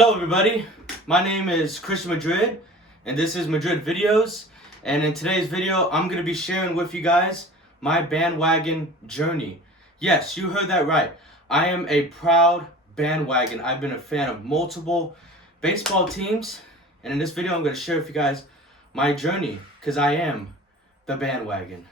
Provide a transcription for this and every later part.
Hello everybody, my name is Chris Madrid and this is Madrid Videos, and in today's video I'm going to be sharing with you guys my bandwagon journey. Yes, you heard that right. I am a proud bandwagon. I've been a fan of multiple baseball teams, and in this video I'm going to share with you guys my journey because I am the bandwagon.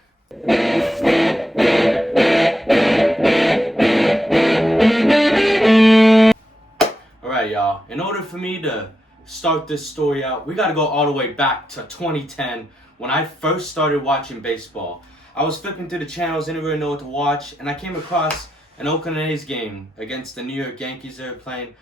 Alright y'all, in order for me to start this story out, we gotta go all the way back to 2010 when I first started watching baseball. I was flipping through the channels, didn't really know what to watch, and I came across an Oakland A's game against the New York Yankees they were playing.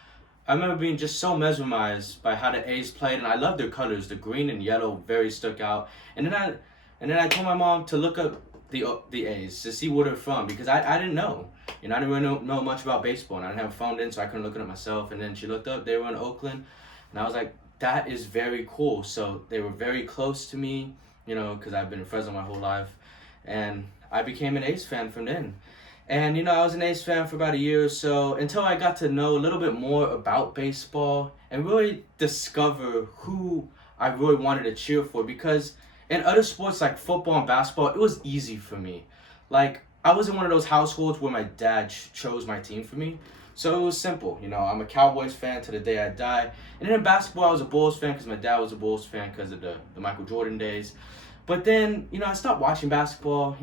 I remember being just so mesmerized by how the A's played, and I loved their colors. The green and yellow very stuck out. And then I told my mom to look up the A's to see where they're from, because I didn't know. I didn't really know much about baseball, and I didn't have a phone then, so I couldn't look it up myself. And then she looked up, they were in Oakland, and I was like, that is very cool. So they were very close to me, because I've been in Fresno my whole life, and I became an A's fan from then. And I was an A's fan for about a year or so until I got to know a little bit more about baseball and really discover who I really wanted to cheer for, because in other sports like football and basketball, it was easy for me. Like, I was in one of those households where my dad chose my team for me. So it was simple. I'm a Cowboys fan to the day I die. And then in basketball, I was a Bulls fan because my dad was a Bulls fan because of the Michael Jordan days. But then, I stopped watching basketball,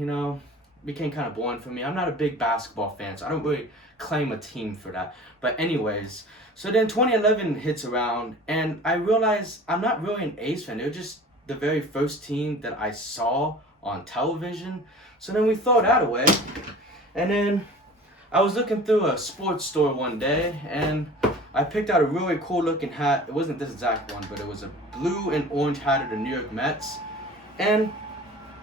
became kind of boring for me. I'm not a big basketball fan, so I don't really claim a team for that. But anyways, so then 2011 hits around, and I realized I'm not really an A's fan. They're just the very first team that I saw on television. So then we throw that away, and then I was looking through a sports store one day, and I picked out a really cool looking hat. It wasn't this exact one, but it was a blue and orange hat of the New York Mets. And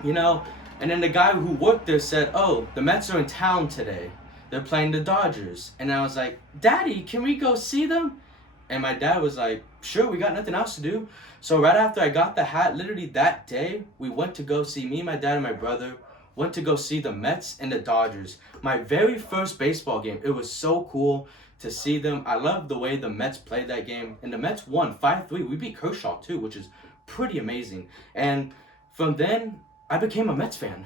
and then the guy who worked there said, oh, the Mets are in town today. They're playing the Dodgers. And I was like, Daddy, can we go see them? And my dad was like, sure, we got nothing else to do. So right after I got the hat, literally that day, we went to go see, me, my dad, and my brother, went to go see the Mets and the Dodgers. My very first baseball game. It was so cool to see them. I loved the way the Mets played that game. And the Mets won 5-3. We beat Kershaw too, which is pretty amazing. And from then, I became a Mets fan.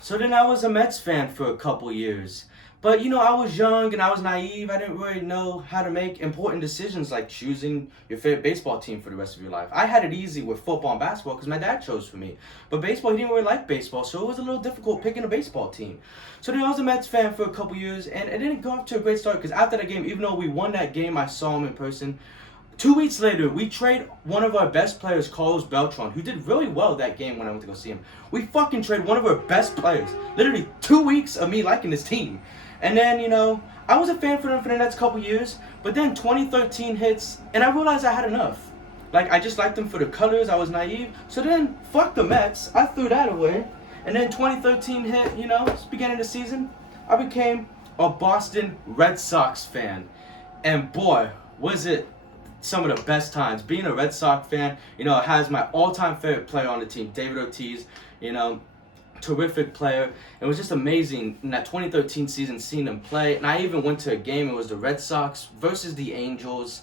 So then I was a Mets fan for a couple years. But I was young and I was naive. I didn't really know how to make important decisions like choosing your favorite baseball team for the rest of your life. I had it easy with football and basketball because my dad chose for me. But baseball, he didn't really like baseball, so it was a little difficult picking a baseball team. So then I was a Mets fan for a couple years, and it didn't go off to a great start because after that game, even though we won that game, I saw him in person. 2 weeks later, we trade one of our best players, Carlos Beltran, who did really well that game when I went to go see him. We fucking traded one of our best players. Literally 2 weeks of me liking this team. And then, I was a fan for them for the next couple years. But then 2013 hits, and I realized I had enough. Like, I just liked them for the colors. I was naive. So then, fuck the Mets. I threw that away. And then 2013 hit, it's the beginning of the season. I became a Boston Red Sox fan. And boy, was it some of the best times. Being a Red Sox fan, it has my all-time favorite player on the team, David Ortiz, terrific player. It was just amazing in that 2013 season seeing them play. And I even went to a game. It was the Red Sox versus the Angels.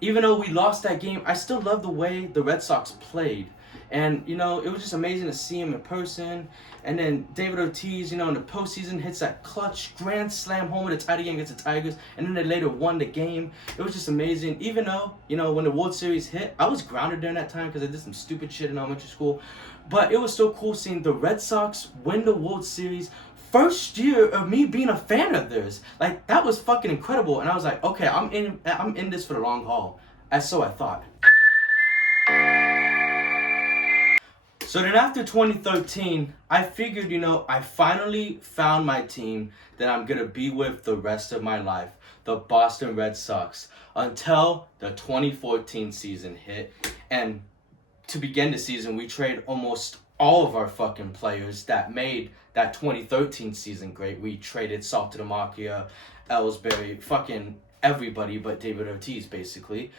Even though we lost that game, I still love the way the Red Sox played. And, it was just amazing to see him in person. And then David Ortiz, in the postseason, hits that clutch grand slam homer to tie the game against the Tigers. And then they later won the game. It was just amazing. Even though, when the World Series hit, I was grounded during that time because I did some stupid shit in elementary school. But it was so cool seeing the Red Sox win the World Series. First year of me being a fan of theirs. Like, that was fucking incredible. And I was like, okay, I'm in this for the long haul. As so I thought. So then after 2013, I figured, I finally found my team that I'm going to be with the rest of my life, the Boston Red Sox, until the 2014 season hit. And to begin the season, we traded almost all of our fucking players that made that 2013 season great. We traded Saltalamacchia, Ellsbury, fucking everybody but David Ortiz, basically.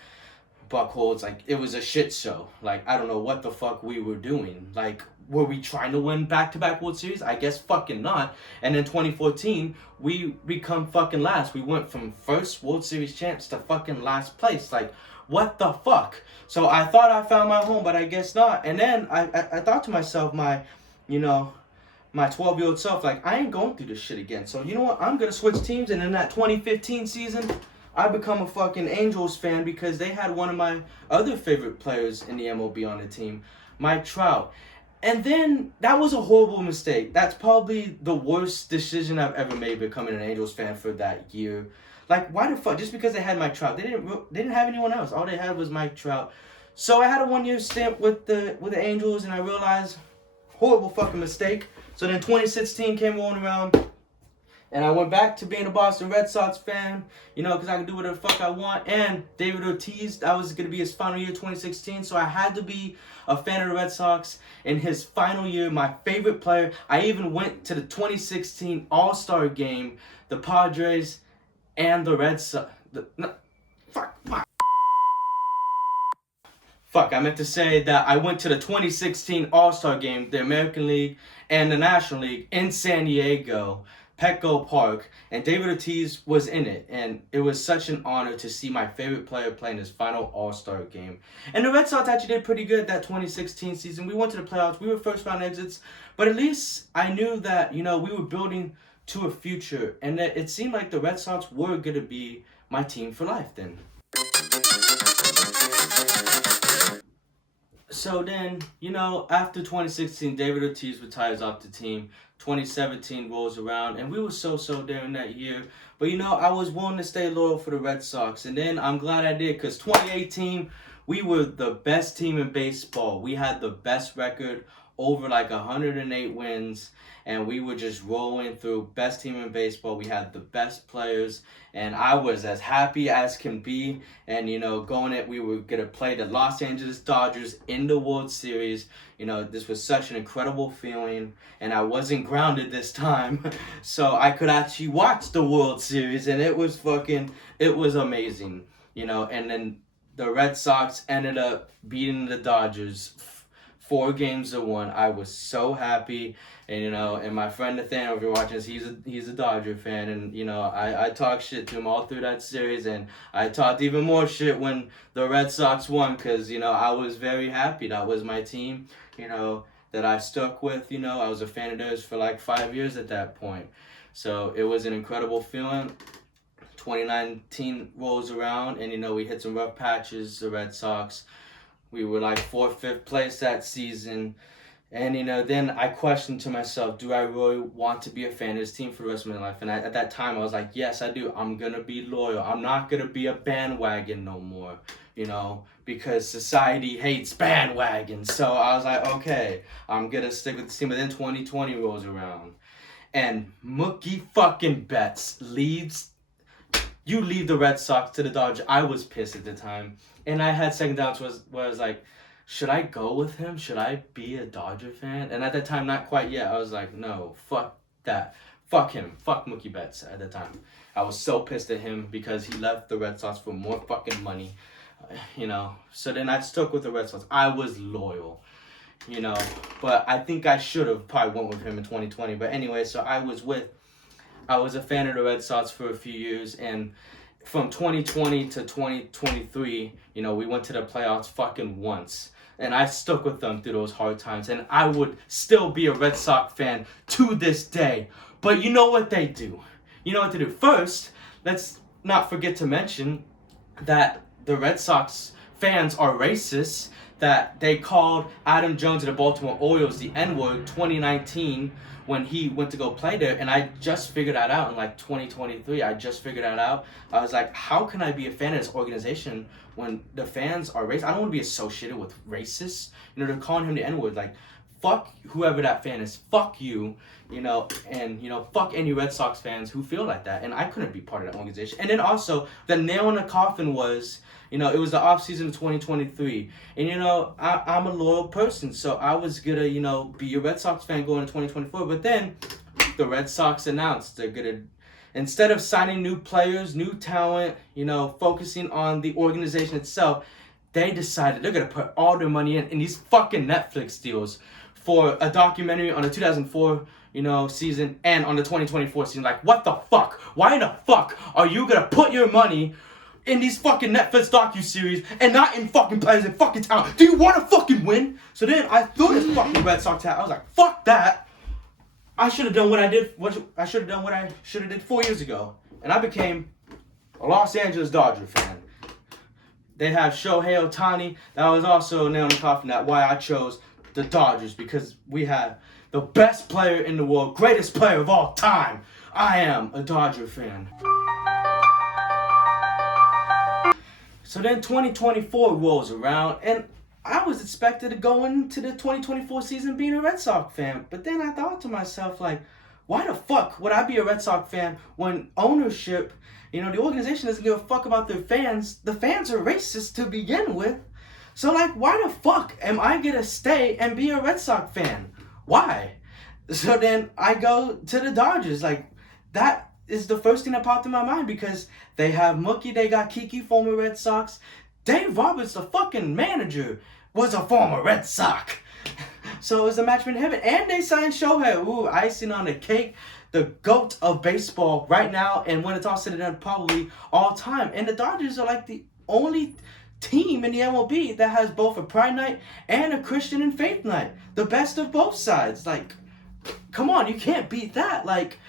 Buckholz, like, it was a shit show. Like, I don't know what the fuck we were doing. Like, were we trying to win back-to-back World Series? I guess fucking not. And in 2014, we become fucking last. We went from first World Series champs to fucking last place. Like, what the fuck? So I thought I found my home, but I guess not. And then I thought to myself, my 12-year-old self, like, I ain't going through this shit again. So, you know what? I'm going to switch teams. And in that 2015 season, I become a fucking Angels fan because they had one of my other favorite players in the MLB on the team, Mike Trout. And then that was a horrible mistake. That's probably the worst decision I've ever made, becoming an Angels fan for that year. Like, why the fuck? Just because they had Mike Trout, they didn't have anyone else. All they had was Mike Trout. So I had a 1-year stint with the Angels, and I realized horrible fucking mistake. So then 2016 came rolling around. And I went back to being a Boston Red Sox fan, because I could do whatever the fuck I want. And David Ortiz, that was going to be his final year, 2016. So I had to be a fan of the Red Sox in his final year, my favorite player. I even went to the 2016 All-Star game, the Padres and the Red Sox. I meant to say that I went to the 2016 All-Star game, the American League and the National League in San Diego, Petco Park, and David Ortiz was in it, and it was such an honor to see my favorite player play in his final All-Star game. And the Red Sox actually did pretty good that 2016 season. We went to the playoffs. We were first-round exits, but at least I knew that, we were building to a future, and that it seemed like the Red Sox were going to be my team for life then. So then, after 2016, David Ortiz retires off the team. 2017 rolls around, and we were so during that year. But, I was willing to stay loyal for the Red Sox. And then I'm glad I did, because 2018, we were the best team in baseball. We had the best record, over like 108 wins, and we were just rolling through. Best team in baseball. We had the best players, and I was as happy as can be. And we were gonna play the Los Angeles Dodgers in the World Series. This was such an incredible feeling, and I wasn't grounded this time, so I could actually watch the World Series, and it was amazing. And then the Red Sox ended up beating the Dodgers 4-1. I was so happy, and my friend Nathaniel, if you're watching this, he's a Dodger fan, and I talked shit to him all through that series, and I talked even more shit when the Red Sox won, because I was very happy. That was my team, that I stuck with. I was a fan of theirs for like 5 years at that point, so it was an incredible feeling. 2019 rolls around, and we hit some rough patches, the Red Sox. We were like 4th, 5th place that season. And, then I questioned to myself, do I really want to be a fan of this team for the rest of my life? And at that time, I was like, yes, I do. I'm going to be loyal. I'm not going to be a bandwagon no more, because society hates bandwagons. So I was like, okay, I'm going to stick with this team. But then 2020 rolls around, and Mookie fucking Betts leaves the Red Sox to the Dodgers. I was pissed at the time. And I had second doubts where I was like, should I go with him? Should I be a Dodger fan? And at that time, not quite yet. I was like, no, fuck that. Fuck him. Fuck Mookie Betts at the time. I was so pissed at him because he left the Red Sox for more fucking money. So then I stuck with the Red Sox. I was loyal, But I think I should have probably went with him in 2020. But anyway, so I was a fan of the Red Sox for a few years, and from 2020 to 2023, we went to the playoffs fucking once. And I stuck with them through those hard times. And I would still be a Red Sox fan to this day. But you know what they do? First, let's not forget to mention that the Red Sox fans are racist, that they called Adam Jones of the Baltimore Orioles the N-word 2019 when he went to go play there, and I just figured that out in like 2023. I just figured that out. I was like, how can I be a fan of this organization when the fans are racist? I don't want to be associated with racists. They're calling him the N-word. Like, fuck whoever that fan is. Fuck you, and, fuck any Red Sox fans who feel like that. And I couldn't be part of that organization. And then also, the nail in the coffin was, it was the offseason of 2023. And, I'm a loyal person, so I was going to, be a Red Sox fan going into 2024. But then the Red Sox announced they're going to, instead of signing new players, new talent, focusing on the organization itself, they decided they're going to put all their money in these fucking Netflix deals for a documentary on the 2004, season and on the 2024 season. Like, what the fuck? Why in the fuck are you going to put your money in these fucking Netflix docuseries and not in fucking players in fucking town? Do you want to fucking win? So then I threw this fucking Red Sox hat. I was like, fuck that. I should have done what I did. I should have done what I should have did 4 years ago. And I became a Los Angeles Dodger fan. They have Shohei Ohtani. That was also a nail in the coffin. That why I chose the Dodgers, because we have the best player in the world, greatest player of all time. I am a Dodger fan. So then 2024 rolls around, and I was expected to go into the 2024 season being a Red Sox fan. But then I thought to myself, like, why the fuck would I be a Red Sox fan when ownership, the organization doesn't give a fuck about their fans? The fans are racist to begin with. So, like, why the fuck am I gonna stay and be a Red Sox fan? Why? So then I go to the Dodgers. Like, that is the first thing that popped in my mind, because they have Mookie, they got Kiki, former Red Sox. Dave Roberts, the fucking manager, was a former Red Sox. So it was a match made in heaven. And they signed Shohei. Ooh, icing on the cake. The GOAT of baseball right now. And when it's all said and done, probably all time. And the Dodgers are like the only team in the MLB that has both a Pride Night and a Christian and Faith Night. The best of both sides. Like, come on, you can't beat that. Like,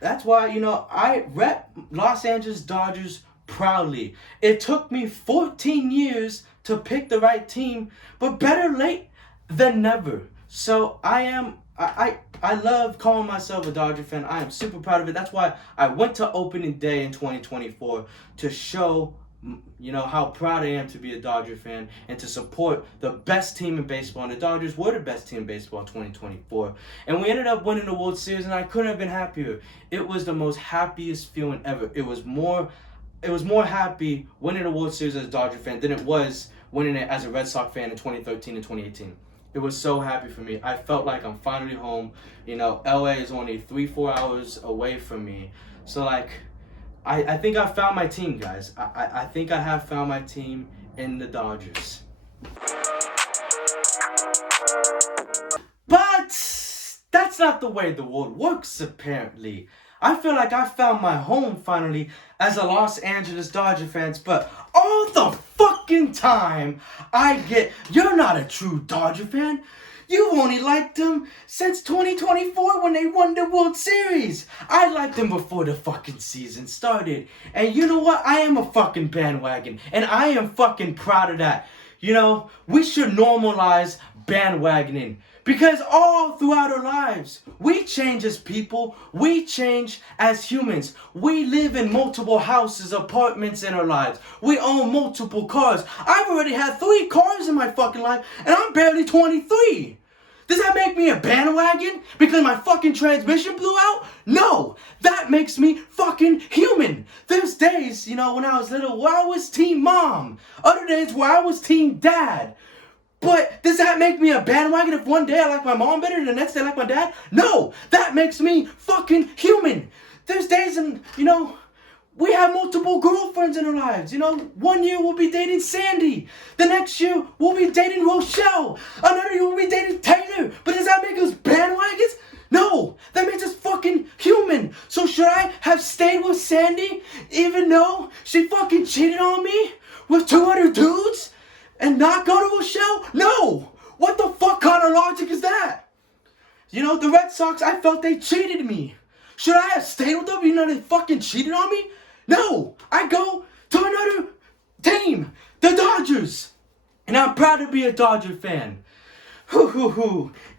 that's why, I rep Los Angeles Dodgers proudly. It took me 14 years to pick the right team, but better late than never. So I love calling myself a Dodger fan. I am super proud of it. That's why I went to opening day in 2024 to show how proud I am to be a Dodger fan and to support the best team in baseball. And the Dodgers were the best team in baseball in 2024. And we ended up winning the World Series, and I couldn't have been happier. It was the most happiest feeling ever. It was more happy winning the World Series as a Dodger fan than it was winning it as a Red Sox fan in 2013 and 2018. It was so happy for me. I felt like I'm finally home. LA is only 3-4 hours away from me. So, like, I think I found my team, guys. I think I have found my team in the Dodgers. But that's not the way the world works, apparently. I feel like I found my home finally as a Los Angeles Dodger fan, but all the fucking time I get, you're not a true Dodger fan. You've only liked them since 2024 when they won the World Series. I liked them before the fucking season started. And you know what? I am a fucking bandwagon. And I am fucking proud of that. We should normalize bandwagoning. Because all throughout our lives, we change as people. We change as humans. We live in multiple houses, apartments in our lives. We own multiple cars. I've already had 3 cars in my fucking life, and I'm barely 23. Does that make me a bandwagon because my fucking transmission blew out? No, that makes me fucking human. There's days, when I was little, where I was team mom. Other days where I was team dad. But does that make me a bandwagon if one day I like my mom better and the next day I like my dad? No, that makes me fucking human. There's days we have multiple girlfriends in our lives. 1 year we'll be dating Sandy. The next year we'll be dating Rochelle. Another year we'll be dating Taylor. But does that make us bandwagons? No, that makes us fucking human. So should I have stayed with Sandy even though she fucking cheated on me with 2 other dudes? And not go to Rochelle? No! What the fuck kind of logic is that? The Red Sox, I felt they cheated me. Should I have stayed with them even though they fucking cheated on me? No! I go to another team, the Dodgers. And I'm proud to be a Dodger fan.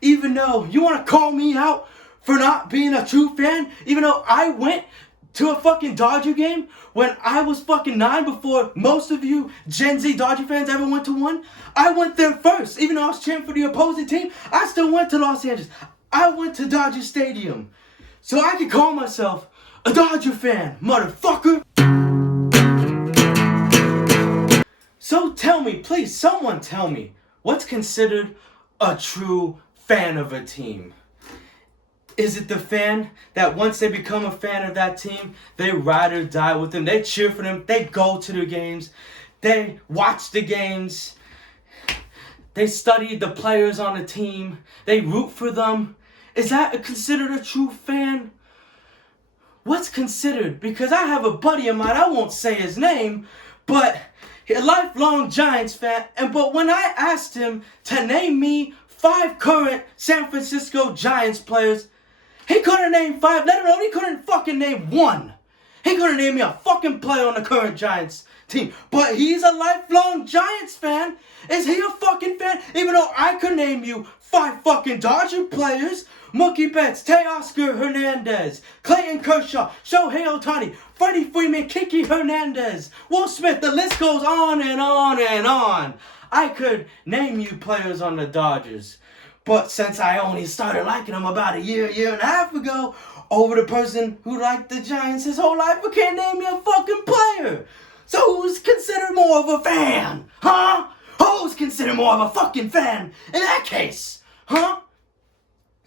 Even though you want to call me out for not being a true fan, even though I went to a fucking Dodger game when I was fucking 9 before most of you Gen Z Dodger fans ever went to one. I went there first. Even though I was cheering for the opposing team, I still went to Los Angeles. I went to Dodger Stadium. So I can call myself a Dodger fan, motherfucker. So tell me, please, someone tell me, what's considered a true fan of a team? Is it the fan that once they become a fan of that team, they ride or die with them, they cheer for them, they go to their games, They watch the games. They study the players on the team. They root for them. Is that considered a true fan? What's considered? Because I have a buddy of mine, I won't say his name, but a lifelong Giants fan. But when I asked him to name me 5 current San Francisco Giants players, he couldn't name 5, let alone he couldn't fucking name 1. He couldn't name me a fucking player on the current Giants team. But he's a lifelong Giants fan. Is he a fucking fan? Even though I could name you 5 fucking Dodger players. Mookie Betts, Teoscar Hernandez, Clayton Kershaw, Shohei Ohtani, Freddie Freeman, Kiki Hernandez, Will Smith, the list goes on and on and on. I could name you players on the Dodgers. But since I only started liking them about a year and a half ago, over the person who liked the Giants his whole life, but can't name me a fucking player. So who's considered more of a fan? Huh? Who's considered more of a fucking fan in that case? Huh?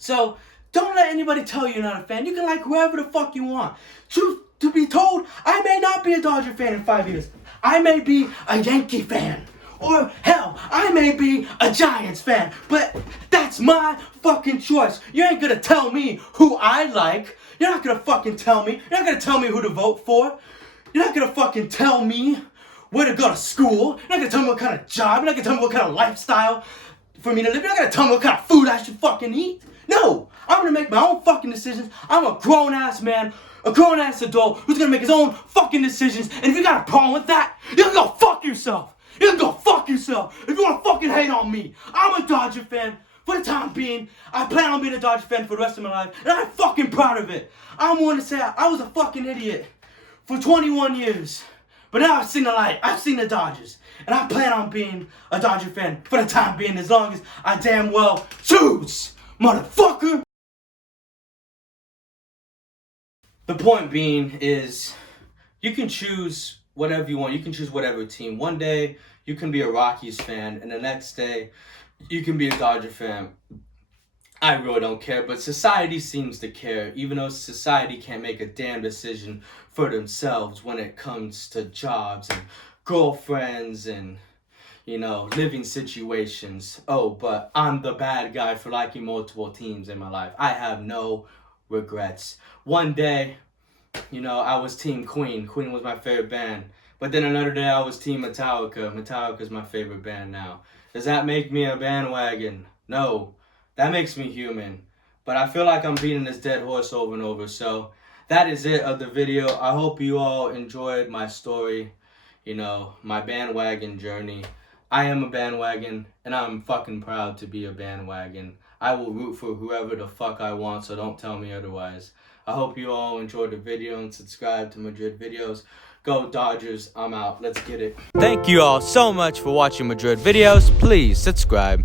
So, don't let anybody tell you you're not a fan. You can like whoever the fuck you want. Truth to be told, I may not be a Dodger fan in 5 years. I may be a Yankee fan. Or, hell, I may be a Giants fan. But that's my fucking choice. You ain't gonna tell me who I like. You're not gonna fucking tell me. You're not gonna tell me who to vote for. You're not gonna fucking tell me where to go to school. You're not gonna tell me what kind of job. You're not gonna tell me what kind of lifestyle for me to live. You're not gonna tell me what kind of food I should fucking eat. No, I'm gonna make my own fucking decisions. I'm a grown-ass man, a grown-ass adult who's gonna make his own fucking decisions. And if you got a problem with that, you can go fuck yourself. You can go fuck yourself if you wanna fucking hate on me. I'm a Dodger fan for the time being. I plan on being a Dodger fan for the rest of my life, and I'm fucking proud of it. I'm one to say I was a fucking idiot for 21 years. But now I've seen the light. I've seen the Dodgers. And I plan on being a Dodger fan for the time being, as long as I damn well choose, motherfucker. The point being is, you can choose whatever you want. You can choose whatever team. One day, you can be a Rockies fan, and the next day, you can be a Dodger fan. I really don't care, but society seems to care, even though society can't make a damn decision for themselves when it comes to jobs and girlfriends and, living situations. Oh, but I'm the bad guy for liking multiple teams in my life. I have no regrets. One day, I was Team Queen. Queen was my favorite band. But then another day I was Team Metallica. Metallica's my favorite band now. Does that make me a bandwagon? No. That makes me human. But I feel like I'm beating this dead horse over and over. So that is it of the video. I hope you all enjoyed my story. My bandwagon journey. I am a bandwagon, and I'm fucking proud to be a bandwagon. I will root for whoever the fuck I want, so don't tell me otherwise. I hope you all enjoyed the video and subscribe to Madrid videos. Go Dodgers, I'm out. Let's get it. Thank you all so much for watching Madrid videos. Please subscribe.